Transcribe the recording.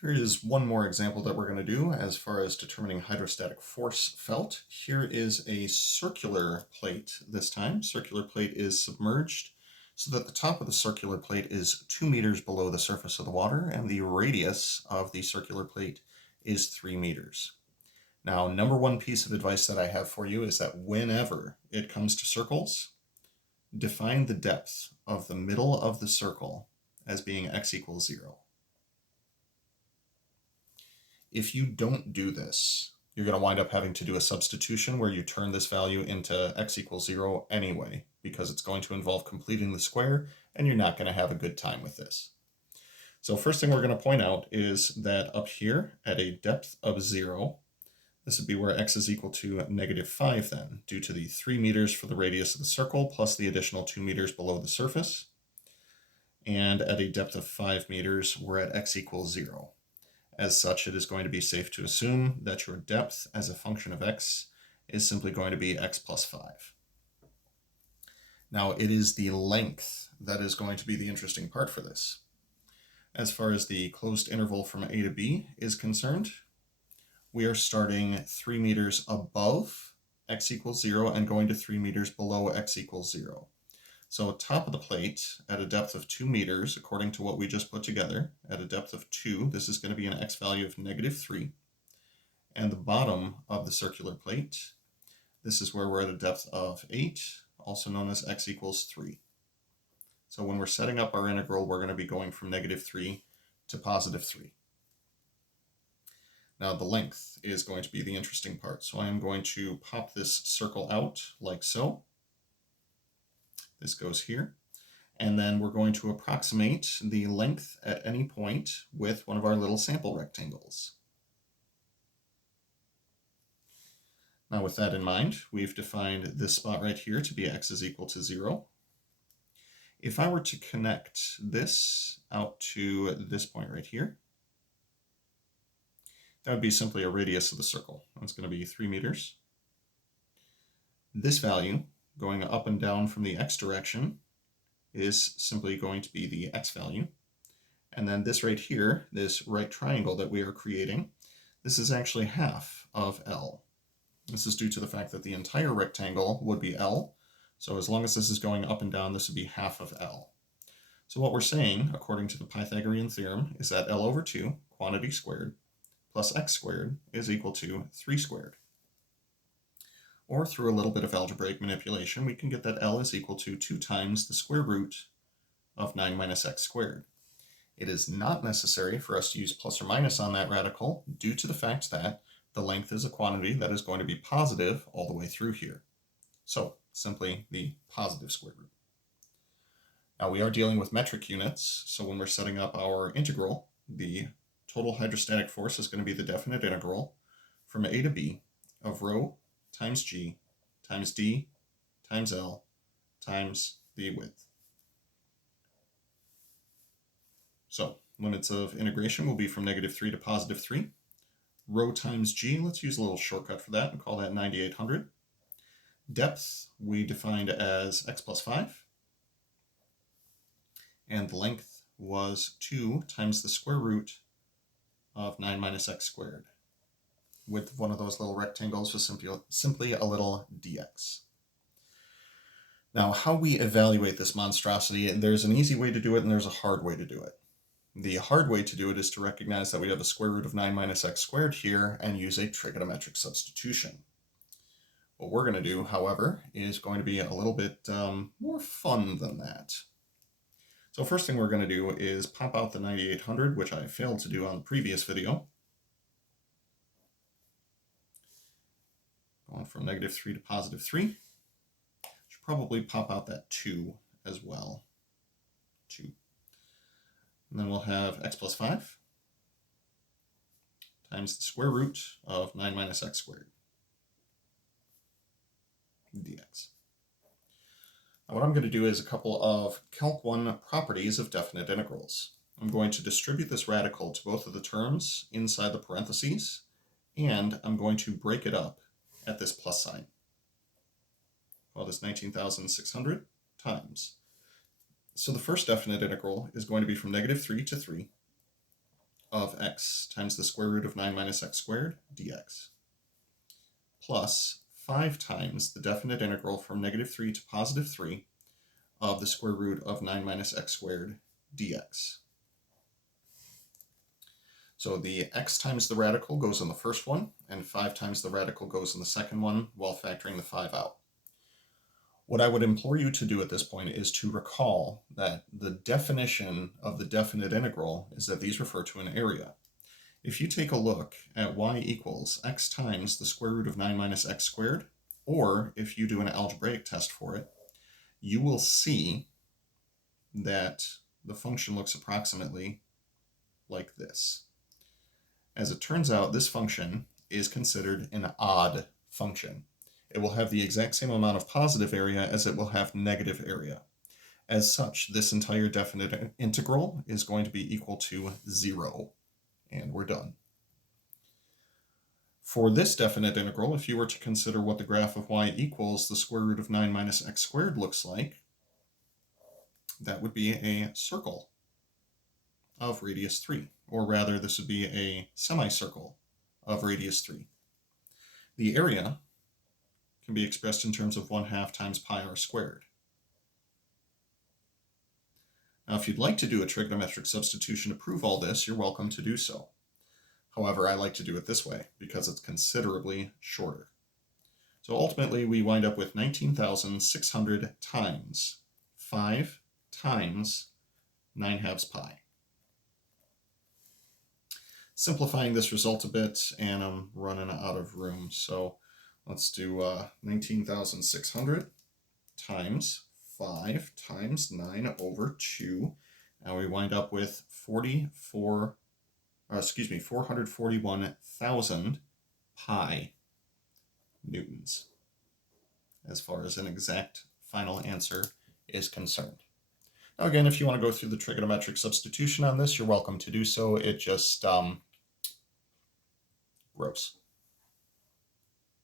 Here is one more example that we're going to do as far as determining hydrostatic force felt. Here is a circular plate this time. Circular plate is submerged so that the top of the circular plate is 2 meters below the surface of the water, and the radius of the circular plate is 3 meters. Now, number one piece of advice that I have for you is that whenever it comes to circles, define the depth of the middle of the circle as being x equals 0. If you don't do this, you're going to wind up having to do a substitution where you turn this value into x equals 0 anyway, because it's going to involve completing the square, and you're not going to have a good time with this. So first thing we're going to point out is that up here at a depth of 0, this would be where x is equal to -5 then, due to the 3 meters for the radius of the circle plus the additional 2 meters below the surface. And at a depth of 5 meters, we're at x equals 0. As such, it is going to be safe to assume that your depth as a function of x is simply going to be x plus 5. Now, it is the length that is going to be the interesting part for this. As far as the closed interval from a to b is concerned, we are starting 3 meters above x equals 0 and going to 3 meters below x equals 0. So top of the plate at a depth of 2 meters, according to what we just put together, at a depth of 2, this is going to be an x value of -3. And the bottom of the circular plate, this is where we're at a depth of 8, also known as x equals 3. So when we're setting up our integral, we're going to be going from -3 to +3. Now the length is going to be the interesting part. So I am going to pop this circle out like so. This goes here. And then we're going to approximate the length at any point with one of our little sample rectangles. Now with that in mind, we've defined this spot right here to be x is equal to 0. If I were to connect this out to this point right here, that would be simply a radius of the circle. That's going to be 3 meters. This value, going up and down from the x direction, is simply going to be the x value. And then this right here, this right triangle that we are creating, this is actually half of L. This is due to the fact that the entire rectangle would be L. So as long as this is going up and down, this would be half of L. So what we're saying, according to the Pythagorean theorem, is that L over 2, quantity squared, plus x squared is equal to 3 squared. Or through a little bit of algebraic manipulation, we can get that L is equal to 2 times the square root of 9 minus x squared. It is not necessary for us to use plus or minus on that radical due to the fact that the length is a quantity that is going to be positive all the way through here. So simply the positive square root. Now we are dealing with metric units, so when we're setting up our integral, the total hydrostatic force is going to be the definite integral from a to b of rho times g times d times L times the width. So limits of integration will be from -3 to +3. Rho times g, let's use a little shortcut for that and call that 9800. Depth we defined as x plus 5. And the length was 2 times the square root of 9 minus x squared. Width of one of those little rectangles was simply a little dx. Now, how we evaluate this monstrosity, there's an easy way to do it and there's a hard way to do it. The hard way to do it is to recognize that we have the square root of 9 minus x squared here and use a trigonometric substitution. What we're going to do, however, is going to be a little bit more fun than that. So first thing we're going to do is pop out the 9800, which I failed to do on the previous video. Going from -3 to +3. Should probably pop out that 2 as well. 2. And then we'll have x plus 5 times the square root of 9 minus x squared dx. Now what I'm going to do is a couple of Calc 1 properties of definite integrals. I'm going to distribute this radical to both of the terms inside the parentheses, and I'm going to break it up at this plus sign. Call this 19,600 times. So the first definite integral is going to be from -3 to 3. of x times the square root of 9 minus x squared dx plus 5 times the definite integral from -3 to +3 of the square root of 9 minus x squared dx. So the x times the radical goes in the first one, and 5 times the radical goes in the second one, while factoring the 5 out. What I would implore you to do at this point is to recall that the definition of the definite integral is that these refer to an area. If you take a look at y equals x times the square root of 9 minus x squared, or if you do an algebraic test for it, you will see that the function looks approximately like this. As it turns out, this function is considered an odd function. It will have the exact same amount of positive area as it will have negative area. As such, this entire definite integral is going to be equal to 0, and we're done. For this definite integral, if you were to consider what the graph of y equals the square root of 9 minus x squared looks like, that would be a circle of radius 3, or rather this would be a semicircle of radius 3. The area can be expressed in terms of 1/2 times pi r squared. Now, if you'd like to do a trigonometric substitution to prove all this, you're welcome to do so. However, I like to do it this way because it's considerably shorter. So ultimately, we wind up with 19,600 times 5 times 9/2 pi. Simplifying this result a bit, and I'm running out of room, so let's do 19,600 times 5 times 9 over 2, and we wind up with 441,000 pi newtons, as far as an exact final answer is concerned. Now again, if you want to go through the trigonometric substitution on this, you're welcome to do so. It just gross.